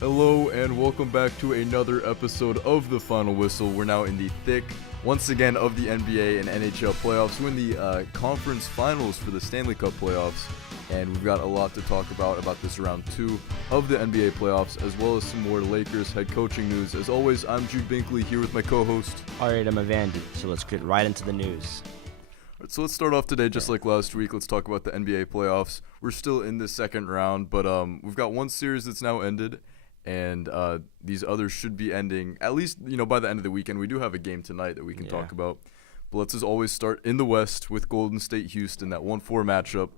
Hello and welcome back to another episode of The Final Whistle. We're now in the thick, once again, of the NBA and NHL playoffs. We're in the conference finals for the Stanley Cup playoffs, and we've got a lot to talk about this round 2 of the NBA playoffs, as well as some more Lakers head coaching news. As always, I'm Jude Binkley here with my co-host, Aria Damavandi. So let's get right into the news. So let's start off today, just like last week. Let's talk about the NBA playoffs. We're still in the second round, but we've got one series that's now ended. And these others should be ending, at least, by the end of the weekend. We do have a game tonight that we can talk about. But let's as always start in the West with Golden State Houston, that 1-4 matchup.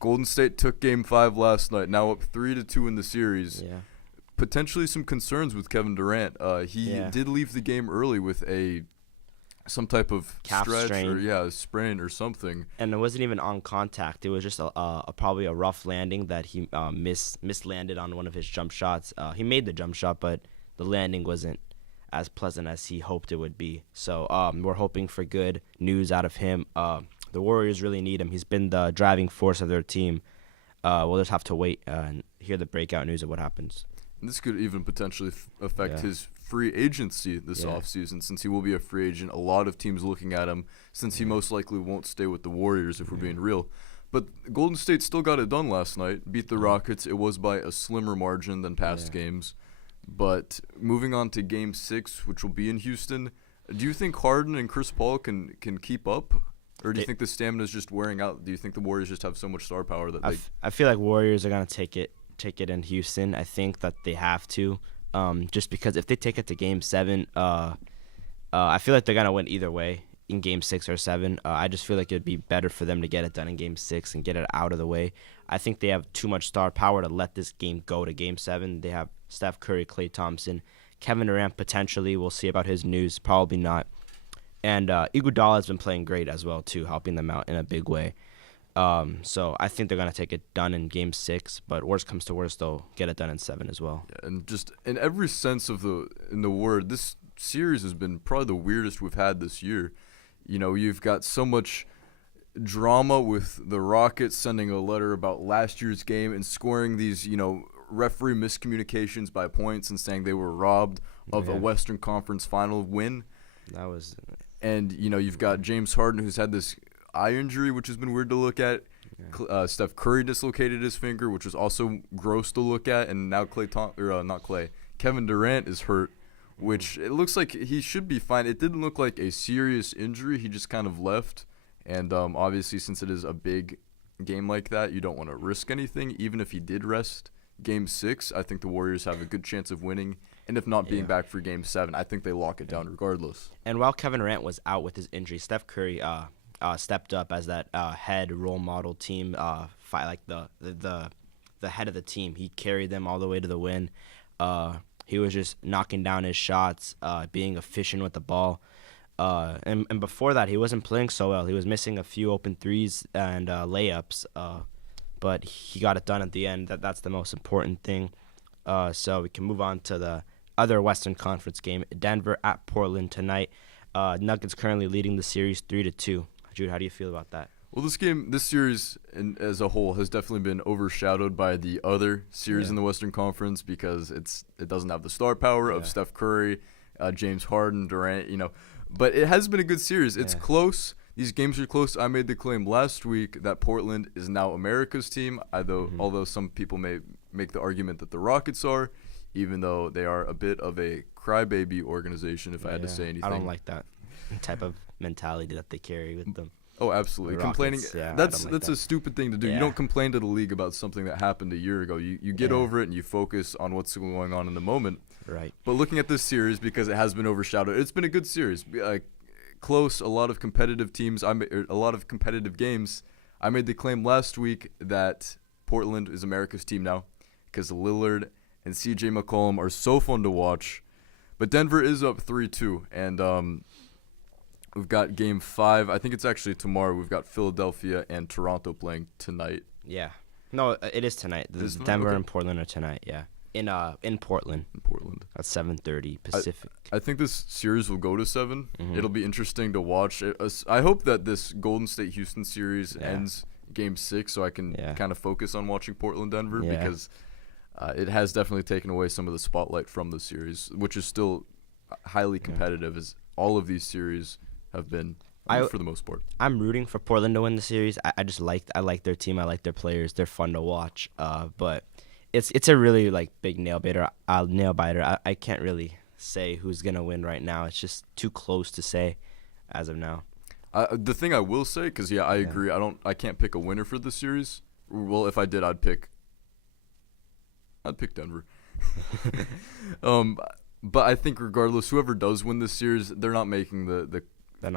Golden State took Game 5 last night, now up 3-2 in the series. Yeah. Potentially some concerns with Kevin Durant. He did leave the game early with some type of Calf stretch strain. or sprain or something. And it wasn't even on contact. It was just probably a rough landing that he mislanded on one of his jump shots. He made the jump shot, but the landing wasn't as pleasant as he hoped it would be. So we're hoping for good news out of him. The Warriors really need him. He's been the driving force of their team. We'll just have to wait and hear the breakout news of what happens. And this could even potentially affect his free agency this offseason, since he will be a free agent. A lot of teams looking at him, since he most likely won't stay with the Warriors, if we're being real. But Golden State still got it done last night, beat the Rockets. It was by a slimmer margin than past games. But moving on to Game 6, which will be in Houston, do you think Harden and Chris Paul can keep up? Or do you think the stamina is just wearing out? Do you think the Warriors just have so much star power that I feel like Warriors are going to take it in Houston. I think that they have to, just because if they take it to Game 7, I feel like they're going to win either way in Game 6 or 7. I just feel like it would be better for them to get it done in Game 6 and get it out of the way. I think they have too much star power to let this game go to Game 7. They have Steph Curry, Klay Thompson, Kevin Durant potentially. We'll see about his news. Probably not. And Iguodala has been playing great as well, too, helping them out in a big way. So I think they're going to take it done in Game 6, but worst comes to worst, they'll get it done in 7 as well. Yeah, and just in every sense of the word, this series has been probably the weirdest we've had this year. You've got so much drama with the Rockets sending a letter about last year's game and scoring these, referee miscommunications by points and saying they were robbed of a Western Conference final win. And, you've got James Harden, who's had this eye injury, which has been weird to look at. Steph Curry dislocated his finger, which was also gross to look at. And now Kevin Durant is hurt, which it looks like he should be fine. It didn't look like a serious injury. He just kind of left. And obviously, since it is a big game like that, you don't want to risk anything. Even if he did rest Game 6, I think the Warriors have a good chance of winning. And if not being back for Game 7, I think they lock it down regardless. And while Kevin Durant was out with his injury, Steph Curry stepped up as that head role model team, like the head of the team. He carried them all the way to the win. He was just knocking down his shots, being efficient with the ball. And before that, he wasn't playing so well. He was missing a few open threes and layups, but he got it done at the end. That's the most important thing. So we can move on to the other Western Conference game, Denver at Portland tonight. Nuggets currently leading the series 3-2. Jude, how do you feel about that? Well, this series as a whole has definitely been overshadowed by the other series in the Western Conference because it doesn't have the star power of Steph Curry, James Harden, Durant, But it has been a good series. It's close. These games are close. I made the claim last week that Portland is now America's team, although some people may make the argument that the Rockets are, even though they are a bit of a crybaby organization, if I had to say anything. I don't like that type of mentality that they carry with them. Oh, absolutely. Complaining, that's a stupid thing to do. You don't complain to the league about something that happened a year ago. You get over it and you focus on what's going on in the moment. Right. But looking at this series, because it has been overshadowed, it's been a good series. Close, a lot of competitive teams, a lot of competitive games. I made the claim last week that Portland is America's team now because Lillard and CJ McCollum are so fun to watch. But Denver is up 3-2, and we've got Game 5. I think it's actually tomorrow. We've got Philadelphia and Toronto playing tonight. Yeah. No, it is tonight. Denver and Portland are tonight, yeah. In Portland. In Portland. At 7:30 Pacific. I think this series will go to 7. Mm-hmm. It'll be interesting to watch. I hope that this Golden State-Houston series ends Game 6 so I can kind of focus on watching Portland-Denver because it has definitely taken away some of the spotlight from the series, which is still highly competitive, as all of these series have been, for the most part. I'm rooting for Portland to win the series. I like their team. I like their players. They're fun to watch. But it's a really like big nail biter. I can't really say who's gonna win right now. It's just too close to say as of now. The thing I will say, because I agree. I can't pick a winner for this series. Well, if I did, I'd pick Denver. But I think regardless, whoever does win this series, they're not making the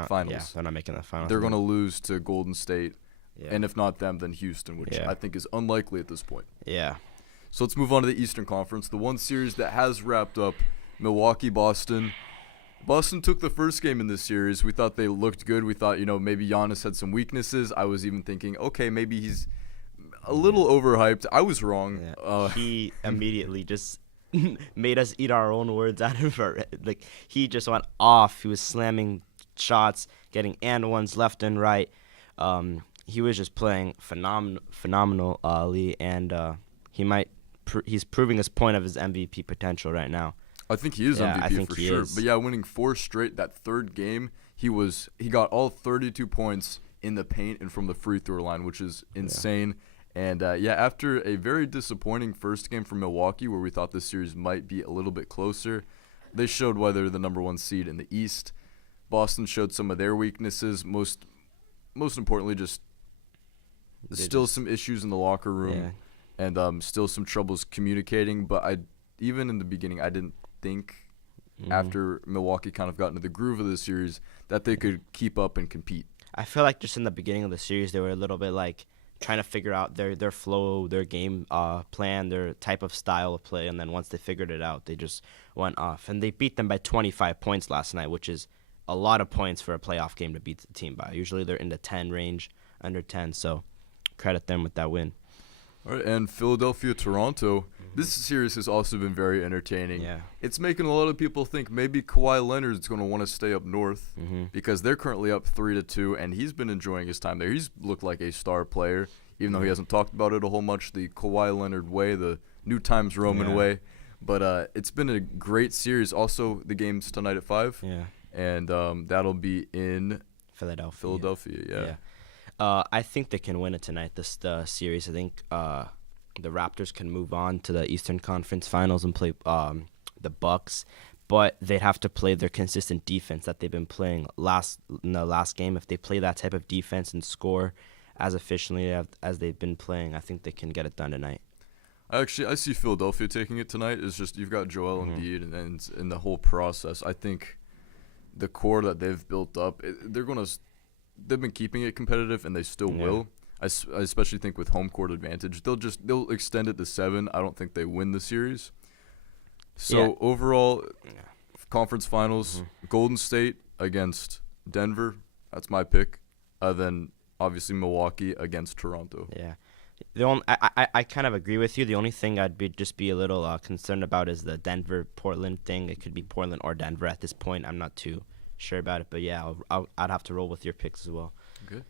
finals. Yeah, they're not making the finals. They're going to lose to Golden State, Yeah. and if not them, then Houston, which I think is unlikely at this point. Yeah. So let's move on to the Eastern Conference. The one series that has wrapped up, Milwaukee-Boston. Boston took the first game in this series. We thought they looked good. We thought, maybe Giannis had some weaknesses. I was even thinking, okay, maybe he's a little overhyped. I was wrong. Yeah. He immediately just made us eat our own words out of our like. He just went off. He was slamming shots, getting and ones left and right. He was just playing phenomenally, and he's proving his point of his MVP potential right now. I think he is MVP for sure. Is. But winning 4 straight that third game, he got all 32 points in the paint and from the free throw line, which is insane. And after a very disappointing first game from Milwaukee, where we thought this series might be a little bit closer, they showed why they're the number 1 seed in the East. Boston showed some of their weaknesses. Most importantly, some issues in the locker room, and still some troubles communicating. But even in the beginning, I didn't think after Milwaukee kind of got into the groove of the series that they could keep up and compete. I feel like just in the beginning of the series, they were a little bit like trying to figure out their flow, their game plan, their type of style of play, and then once they figured it out, they just went off. And they beat them by 25 points last night, which is a lot of points for a playoff game to beat the team by. Usually they're in the 10 range, under 10, so credit them with that win. All right, and Philadelphia-Toronto, this series has also been very entertaining. Yeah. It's making a lot of people think maybe Kawhi Leonard's going to want to stay up north because they're currently up 3-2, and he's been enjoying his time there. He's looked like a star player, even though he hasn't talked about it a whole much, the Kawhi Leonard way, the New Times Roman way. But it's been a great series. Also, the game's tonight at 5. Yeah. And that'll be in Philadelphia. Yeah. I think they can win it tonight, this series. I think the Raptors can move on to the Eastern Conference Finals and play the Bucks, but they'd have to play their consistent defense that they've been playing in the last game. If they play that type of defense and score as efficiently as they've been playing, I think they can get it done tonight. I see Philadelphia taking it tonight. It's just you've got Joel Embiid, and in the whole process, I think the core that they've built up, they've been keeping it competitive, and they still will. I especially think with home court advantage, they'll extend it to 7. I don't think they win the series. So overall, conference finals, Golden State against Denver. That's my pick. Then obviously Milwaukee against Toronto. Yeah. I kind of agree with you. The only thing I'd be a little concerned about is the Denver-Portland thing. It could be Portland or Denver at this point. I'm not too sure about it, but I'd have to roll with your picks as well. Okay.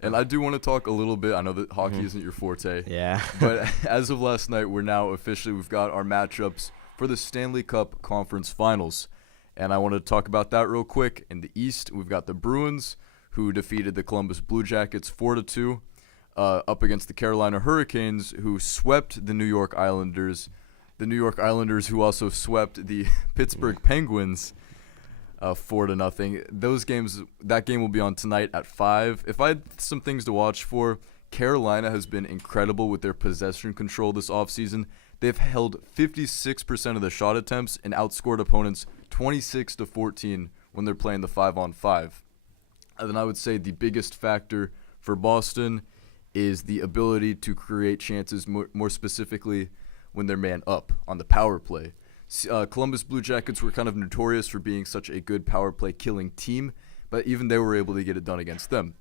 And I do want to talk a little bit. I know that hockey isn't your forte. Yeah. But as of last night, we've got our matchups for the Stanley Cup Conference Finals. And I want to talk about that real quick. In the East, we've got the Bruins, who defeated the Columbus Blue Jackets 4-2, up against the Carolina Hurricanes, who swept the New York Islanders. The New York Islanders, who also swept the Pittsburgh Penguins 4-0. That game will be on tonight at 5. If I had some things to watch for, Carolina has been incredible with their possession control this offseason. They've held 56% of the shot attempts and outscored opponents 26-14 when they're playing the 5-on-5. And then I would say the biggest factor for Boston is the ability to create chances, more specifically when they're man up on the power play. Columbus Blue Jackets were kind of notorious for being such a good power play killing team, but even they were able to get it done against them.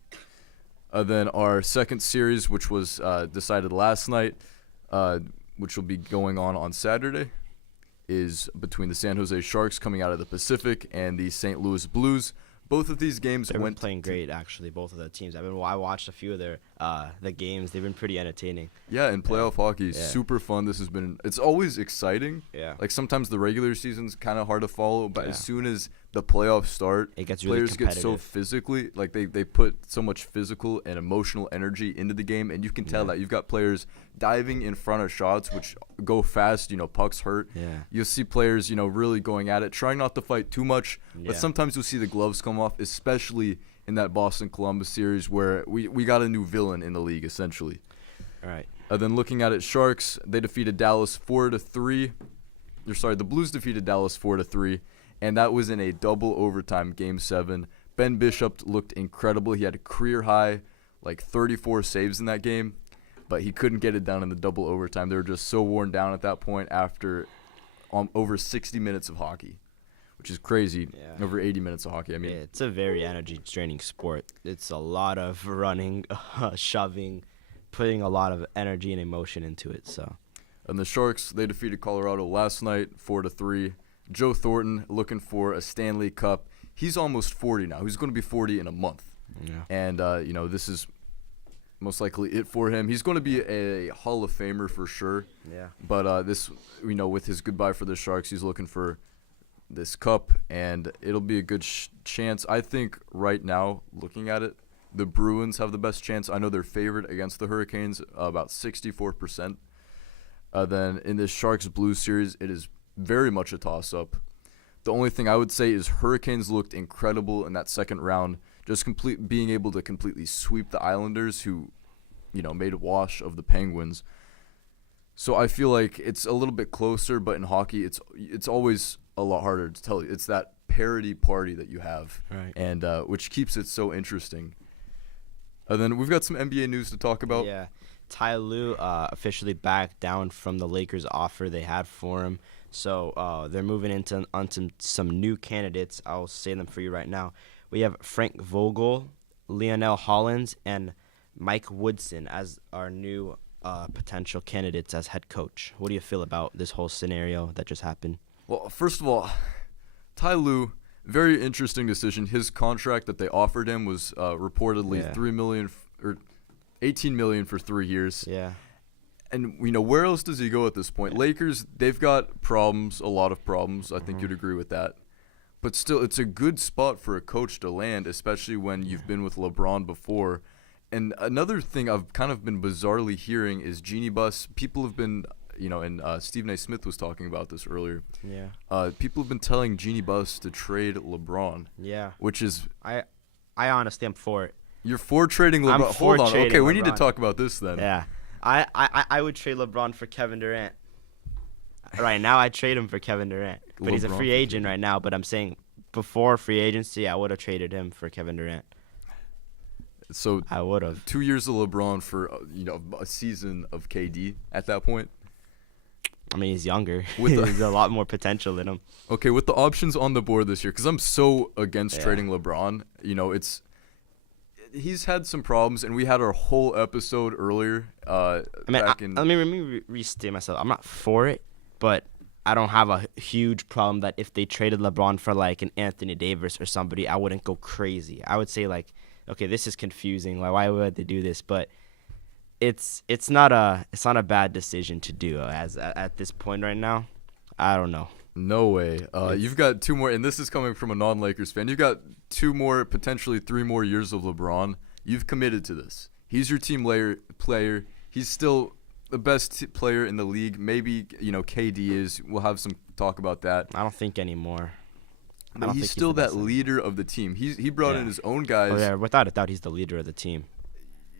Then our second series, which was decided last night, which will be going on Saturday, is between the San Jose Sharks coming out of the Pacific and the St. Louis Blues, Both of these games They've been went playing great, actually, both of the teams. I watched a few of their the games. They've been pretty entertaining. Yeah, and playoff hockey is Yeah. super fun. It's always exciting. Yeah. Like sometimes the regular season's kind of hard to follow, but Yeah. as soon as the playoffs start, It gets really players get so competitive. physically, like they put so much physical and emotional energy into the game, and you can tell Yeah. that you've got players diving in front of shots which go fast, pucks hurt. Yeah. You'll see players, really going at it, trying not to fight too much, but Yeah. sometimes you'll see the gloves come off, especially in that Boston-Columbus series where we got a new villain in the league, essentially. All right. Then looking at it, Sharks, they defeated Dallas 4-3. The Blues defeated Dallas 4-3, and that was in a double overtime Game 7. Ben Bishop looked incredible. He had a career high, 34 saves in that game, but he couldn't get it done in the double overtime. They were just so worn down at that point after over 60 minutes of hockey, which is crazy. Yeah. Over 80 minutes of hockey. I mean, Yeah, it's a very energy-draining sport. It's a lot of running, shoving, putting a lot of energy and emotion into it. So. And the Sharks, they defeated Colorado last night 4-3. Joe Thornton looking for a Stanley Cup. He's almost 40 now. He's going to be 40 in a month. Yeah. And, this is most likely it for him. He's going to be a Hall of Famer for sure. Yeah. But with his goodbye for the Sharks, he's looking for this cup, and it'll be a good chance. I think right now, looking at it, the Bruins have the best chance. I know they're favored against the Hurricanes, about 64%. Then in this Sharks-Blues series, it is very much a toss-up. The only thing I would say is Hurricanes looked incredible in that second round, just being able to completely sweep the Islanders, who, made a wash of the Penguins. So I feel like it's a little bit closer, but in hockey, it's always a lot harder to tell you. It's that parity party that you have, Right. and which keeps it so interesting. And then we've got some NBA news to talk about. Yeah. Ty Lue officially backed down from the Lakers' offer they had for him. So they're moving onto some new candidates. I'll say them for you right now. We have Frank Vogel, Lionel Hollins, and Mike Woodson as our new potential candidates as head coach. What do you feel about this whole scenario that just happened? Well, first of all, Ty Lue, very interesting decision. His contract that they offered him was reportedly $3 million or $18 million for 3 years. Yeah. And where else does he go at this point? Lakers, they've got problems, a lot of problems. I think you'd agree with that. But still, it's a good spot for a coach to land, especially when you've been with LeBron before. And another thing I've kind of been bizarrely hearing is Genie Bus. People have been, and Stephen A. Smith was talking about this earlier. Yeah. People have been telling Genie Bus to trade LeBron. Yeah. Which is... I honestly am for it. You're for trading LeBron? I'm for Hold on. trading Okay, we need to LeBron. talk about this then. Yeah. I would trade LeBron for Kevin Durant. Right now, I'd trade him for Kevin Durant. But he's a LeBron free for agent Kevin. right now. But I'm saying before free agency, I would have traded him for Kevin Durant. So I would have. 2 years of LeBron for a season of KD at that point. I mean, he's younger. With the- There's a lot more potential in him. Okay, with the options on the board this year, because I'm so against Yeah. trading LeBron. He's had some problems, and we had our whole episode earlier. I mean, Back in let me restate myself. I'm not for it, but I don't have a huge problem that if they traded LeBron for like an Anthony Davis or somebody, I wouldn't go crazy. I would say like, okay, this is confusing. Like, why would they do this? But it's not a bad decision to do at this point right now. I don't know. No way. You've got 2 more, and this is coming from a non-Lakers fan. You've got 2 more, potentially 3 more years of LeBron. You've committed to this. He's your team player. He's still the best player in the league. Maybe, KD is. We'll have some talk about that. I don't think anymore. I But don't he's think still the that best. leader of the team. He brought in Yeah. his own guys. Oh, yeah, without a doubt, he's the leader of the team.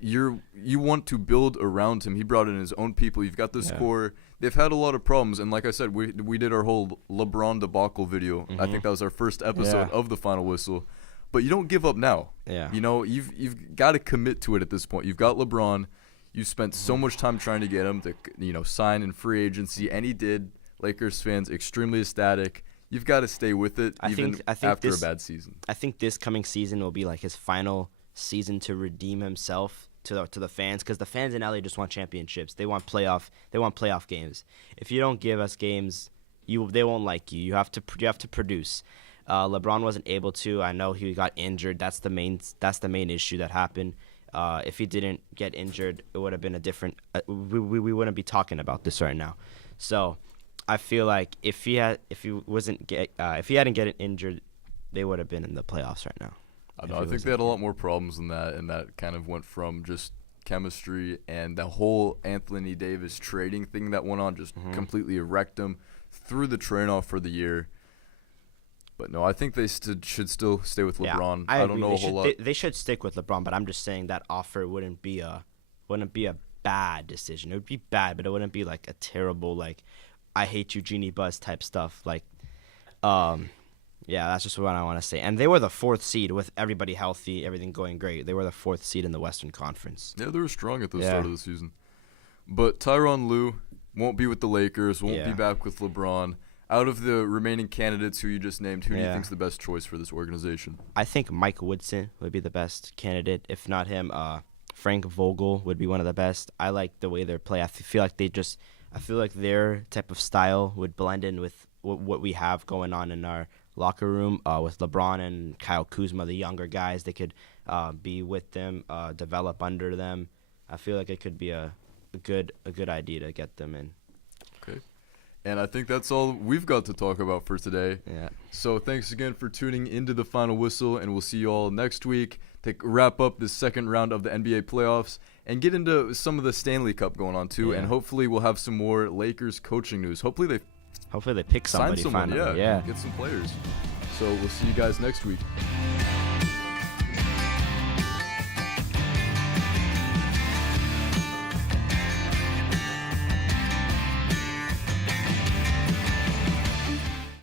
You want to build around him. He brought in his own people. You've got this Yeah. core. They've had a lot of problems, and like I said, we did our whole LeBron debacle video. I think that was our first episode Yeah. of the Final Whistle. But you don't give up now. Yeah. You've got to commit to it at this point. You've got LeBron. You spent so much time trying to get him to sign in free agency, and he did. Lakers fans extremely ecstatic. You've got to stay with it, I even think after this- a bad season. I think this coming season will be like his final season to redeem himself to the fans, because the fans in LA just want championships. They want playoff games. If you don't give us games, they won't like you. You have to produce. LeBron wasn't able to. I know he got injured. That's the main issue that happened. If he didn't get injured, it would have been a different. We wouldn't be talking about this right now. So I feel like if he hadn't get injured, they would have been in the playoffs right now. I think they had a lot more problems than that, and that kind of went from just chemistry and the whole Anthony Davis trading thing that went on just completely wrecked them, threw the train off for the year. But no, I think they should still stay with LeBron. I don't know a whole lot. They should stick with LeBron, but I'm just saying that offer wouldn't be a bad decision. It would be bad, but it wouldn't be like a terrible, like, I hate you, Genie Buzz type stuff. Like, yeah, that's just what I want to say. And they were the 4th seed with everybody healthy, everything going great. They were the 4th seed in the Western Conference. Yeah, they were strong at the start of the season. But Tyronn Lue won't be with the Lakers, won't be back with LeBron. Out of the remaining candidates who you just named, who do you think is the best choice for this organization? I think Mike Woodson would be the best candidate. If not him, Frank Vogel would be one of the best. I like the way they play. I feel like their type of style would blend in with what we have going on in our locker room with LeBron and Kyle Kuzma, the younger guys. They could be with them, develop under them. I feel like it could be a good idea to get them in. Okay. And I think that's all we've got to talk about for today. Yeah. So thanks again for tuning into the Final Whistle, and we'll see you all next week to wrap up the second round of the NBA playoffs and get into some of the Stanley Cup going on too. And hopefully we'll have some more Lakers coaching news. Hopefully they pick somebody sign someone, finally. get some players. So we'll see you guys next week.